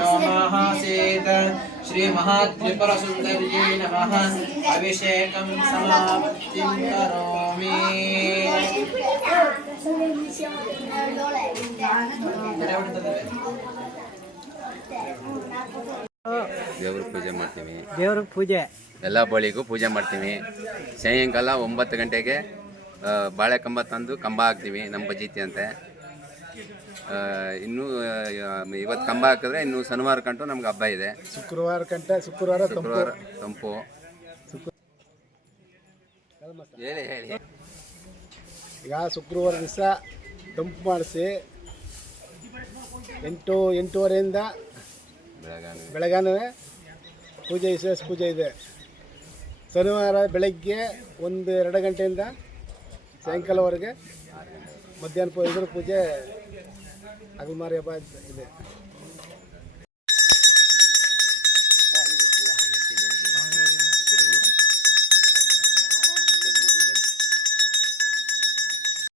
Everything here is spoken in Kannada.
नमः श्री महात्रिपुरसुन्दर्यै नमः अभिषेकं समाप्तिं करोमि। ದೇವ್ರ ಪೂಜೆ ಮಾಡ್ತೀವಿ. ದೇವ್ರ ಪೂಜೆ ಎಲ್ಲ ಬಳಿಗೂ ಪೂಜೆ ಮಾಡ್ತೀವಿ. ಸಾಯಂಕಾಲ 9 ಗಂಟೆಗೆ ಬಾಳೆ ಕಂಬ ತಂದು ಕಂಬ ಹಾಕ್ತೀವಿ ನಮ್ಮ ಬಜೀತಿ ಅಂತೆ. ಇನ್ನು ಇವತ್ತು ಕಂಬ ಹಾಕಿದ್ರೆ ಇನ್ನು ಶನಿವಾರ ಕಂಟು ನಮ್ಗೆ ಹಬ್ಬ ಇದೆ. ಶುಕ್ರವಾರ ತಂಪು ಹೇಳಿ ಹೇಳಿ. ಈಗ ಶುಕ್ರವಾರ ದಿವಸ ತಂಪು ಮಾಡಿಸಿ 8-8:30 ಬೆಳಗಾನು ಪೂಜೆ, ವಿಶೇಷ ಪೂಜೆ ಇದೆ. ಶನಿವಾರ ಬೆಳಗ್ಗೆ 1-2 ಗಂಟೆಯಿಂದ ಸಾಯಂಕಾಲವರೆಗೆ ಮಧ್ಯಾಹ್ನ ಪೂಜೆ ಹಗಲ್ಮಾರಿ ಹಬ್ಬ ಇದೆ.